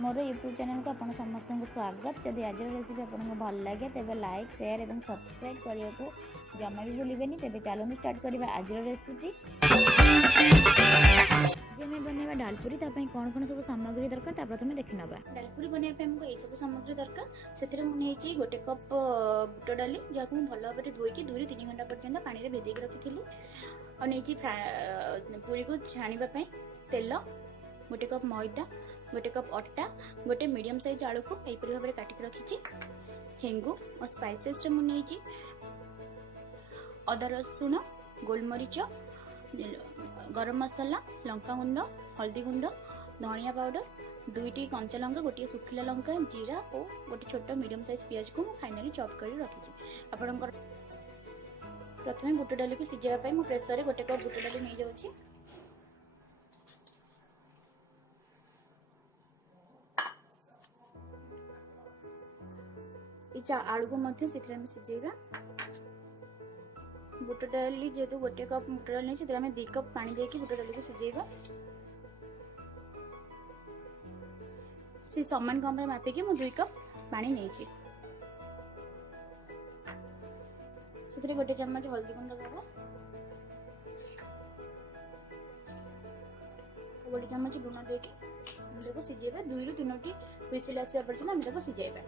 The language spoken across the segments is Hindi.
मोर यूट्यूब चैनल को आपन समस्त को स्वागत। जदि आज रेसिपी आपको भल लगे तेज लाइक शेयर और सब्सक्राइब करने को जमा भी भूलें। तेज चलो स्टार्ट करवा आज रेसिपी। जमे बनवा डालपुरी कौन कौन सब सामग्री दरकार प्रथम देखी ना। डालपुरी बनवाई आमको ये सब सामग्री दरकार। से मुझे गोटे कप बुट डाली जहाँ को भल भाव धोईकी 2 ରୁ 3 घंटा पर्यटन पानी में भेदेक रखी और नहीं पूरी को छाणीवाई तेल, गोटे कप मैदा, गोटे कप अटा, गोटे मीडियम साइज आलू को यहीपरि भाव में काटिक रखी, हेंगु और स्पाइसेस मुझे अदा रसुण, गोलमरीच, गरम मसला, लंका गुंड, हल्दी गुंड, धनिया पाउडर, 2टी कंचा लंका, गोटे सुखिला लंका, जीरा और गोटे छोट मीडियम साइज पियाज को फाइनाली चॉप कर रखी। आपणकर प्रथम बुट डाली को सिझाई मु प्रेसर गोटे कप बुट डाली नहीं जाऊँगी। आलू को सिझेगा। बुट डाली जेहेतु गोटे कप बुट डाली नहीं 2 कप पानी देके बुट डाली को सिझेगा। से समान कम मापिकी मु 2 कप पानी नहीं। से गोटे चम्मच हल्दी गुंड दबा, गोटे चम्मच लुण देके सिझेबा। 2 ରୁ 3ଟି हुइसिल आसवा पर्यंत आम ताको सिझेबा।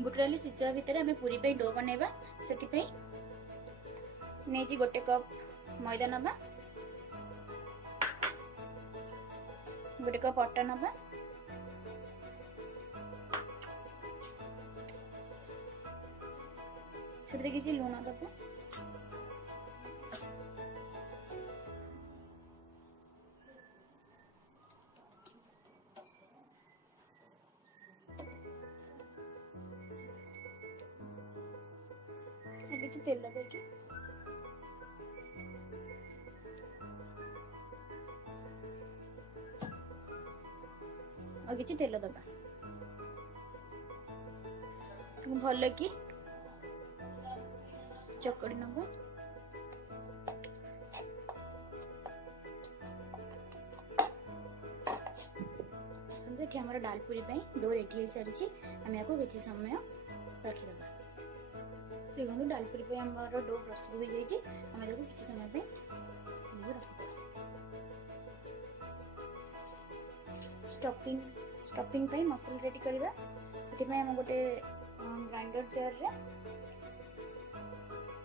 बुट डाली सिझा भितर आम पूरी पे डो बनैबा। से नहीं गोटे कप मैदा नबा, गोटे कप अटा नबा, से किसी लुण दबा, किसी तेल देके और किसी तेल दबा भल कि चकड़ी नबा। आम डालपुरी डो रेडी हो सारी आम या किसी समय रखीद। देखो डालपुरी आम डो प्रस्तुत हो जाए आम किसी समय स्टफिंग मसला रेडी करवा। से आम गोटे ग्राइंडर जार रे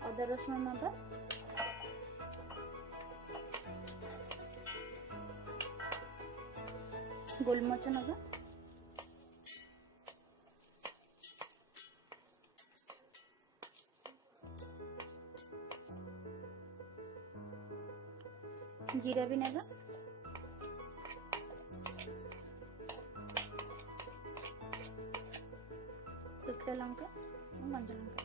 अदा रसुण नबा, गोलमरीच नबा, जीरा भी नेबा, सुखा लंका और कंचा लंका।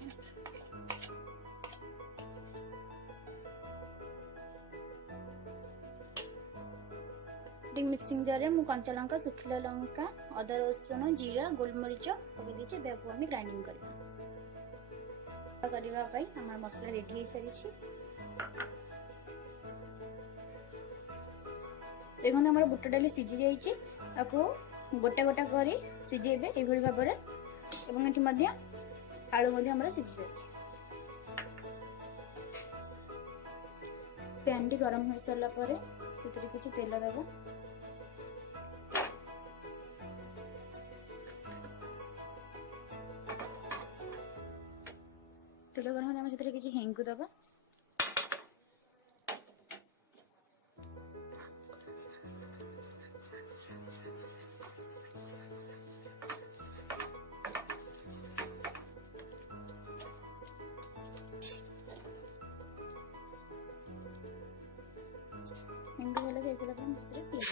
मिक्सिंग जार में कंचा लंका, सुखिला लंका, अदा रसुण, जीरा, गोलमरीच पकई दीजिए। बैग आम ग्राइंडिंग करने मसला रेडी हो सारी। देखो हमारे बुट डाली सिझी जाइए गोटा गोटा कर सिझेबे ये भाव में आलू सिझी जाइए। पैन टी गरम हो सारा किसी तेल दबा, तेल गरम होता है किसी हेंगु दबा, हेंगु वाला कैसे लगा मुझे पियाज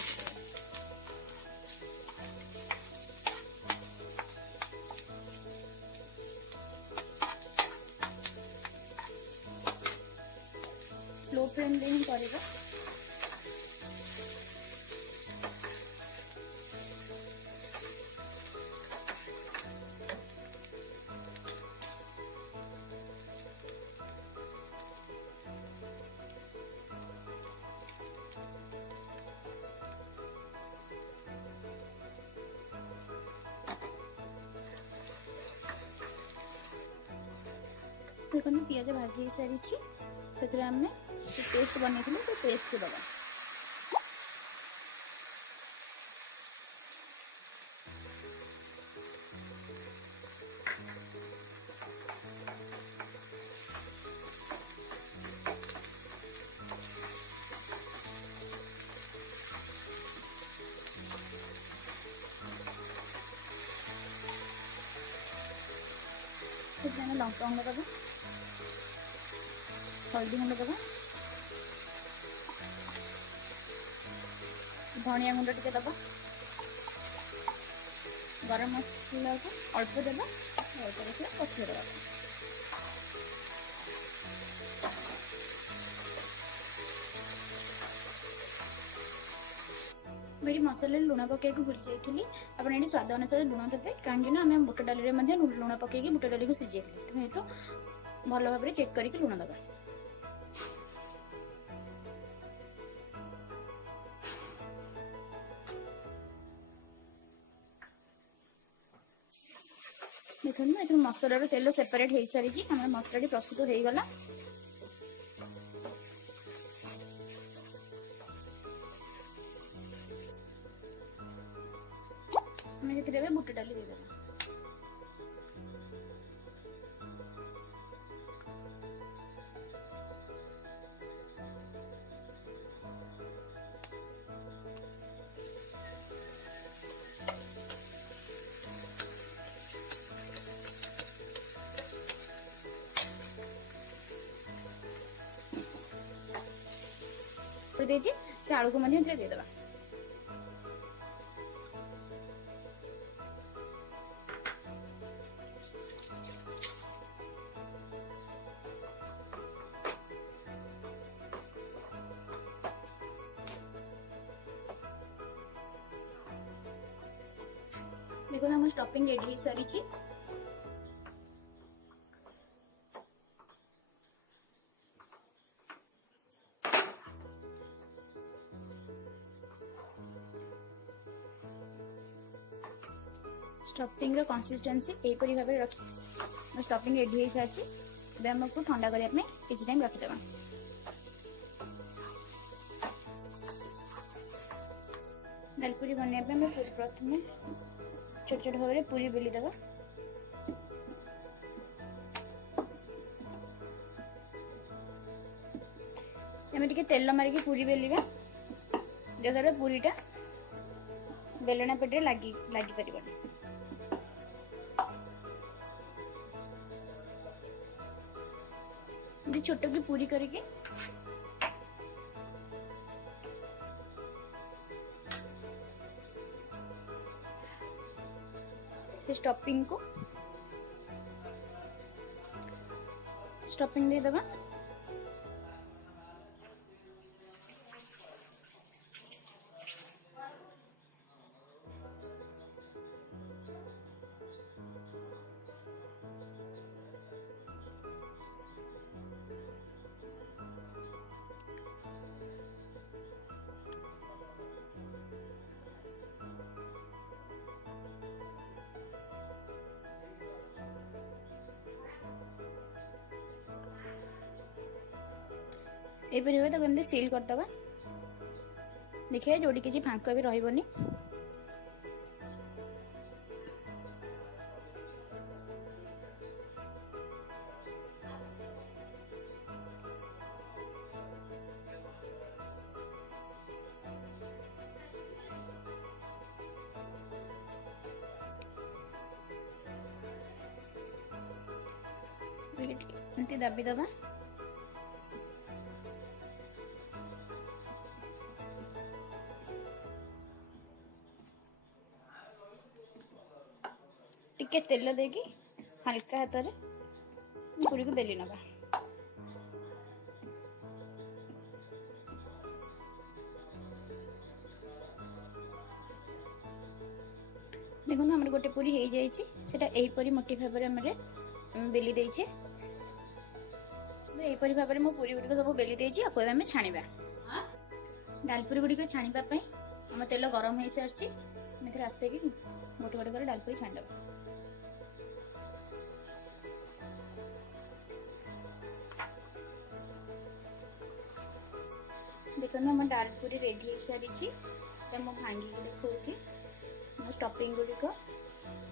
स्लो फ्लेम रे ही करेगा। देखो पियाज भाजी सारी से आम पेस्ट बन से पेस्ट को दबा लंका गुंड दबा हल्दी गुंड दबा धनिया गुंड टे दबा गरम मसला को अल्प देवा अल्प देखिए पछे देवा मेरी मसला लुण पकई भूली जाइए आप स्वाद अनुसार लुण देवे कहीं आम बुट डाली लुण पकई बुट डाली को सीझे तो भल भाव चेक करके लुण दबा देखो ये मसलार तेल सेपरेट हो सारी आम मसला प्रस्तुत हो गला बुट डाली दे से आलू को देदेबा देखो हम स्टफिंग रेडी सारी स्टफिंग रो कंसिस्टेंसी एपरी भाव रख स्टफिंग रेडी हो सारी हमको ठंडा करने किसी टाइम रखिदेवा दालपुरी बनवाई प्रथम छोट छोट भाव पूरी बेली दबा तेल मारिकी पूरी बेलिबा जद्वारा पूरीटा बेलना पेटे लगी पार छोट की पूरी करके से स्टफिंग दे दबा एपरी भाव एमती सील करदबा देखिए जोड़ी किसी फांक भी रही एमती दाबी दबा टिके तेल देगी हल्का हाथ में पूरी को बेली नवा देखो हम गोटे पूरी हो जापरी मोटी भाव में बेली देचे यहीपरी भाव में पूरी गुड़िक सब बेली देची आम छाणा डालपुरी गुड़िक छाणापी आम तेल गरम हो सारी आस्ते कि गोटे गोटे कर डालपुरी छाणीदेव प्रथम आम डाल पूरी रेडी हो सारी मु भांगी देखा मो स्टफिंग गुड़िक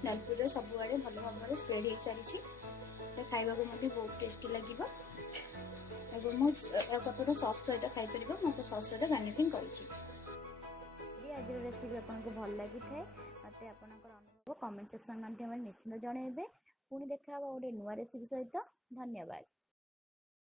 डालपुर सबुआड़े भल भाव स्प्रेड हो सारी खाइबा बहुत टेस्टी लगे मुझे सस सहित खाईपर मुझे सस सहित गार्निशिंग कर आज रेसिपी आपको भल लगी है मत अनुभव कमेंट सेक्शन माध्यम निश्चित जनइबे पुणी देखा गोटे नुआ रेसिपी सहित धन्यवाद।